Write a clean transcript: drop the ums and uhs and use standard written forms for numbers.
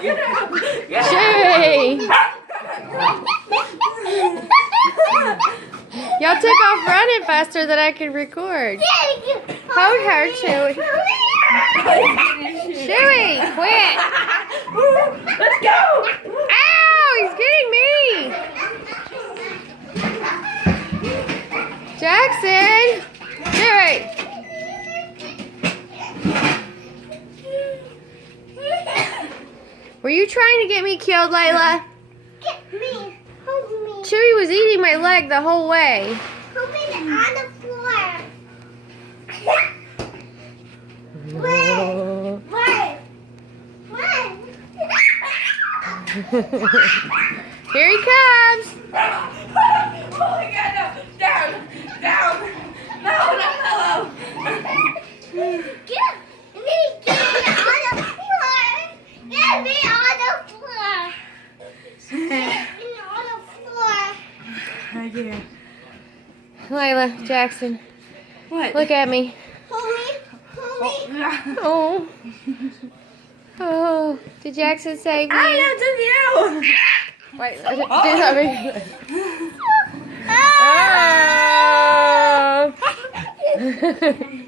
Chewy! Y'all took off running faster than I could record. Hold her, Chewy. Chewy, quit! Let's go! Ow! He's getting me! Jackson! Chewy! Were you trying to get me killed, Layla? Get me. Hold me. Chewy was eating my leg the whole way. Hold me on the floor. Run. Run. Run. Here he comes. Oh my God, no. Down. Down. No. Get me on the floor. Get me on the floor. Get me on the floor. Right here. Layla, Jackson, What? look at me. Hold me. Hold me. Oh. Oh. Did Jackson save me? I love you. Wait, do something. Ah! Oh.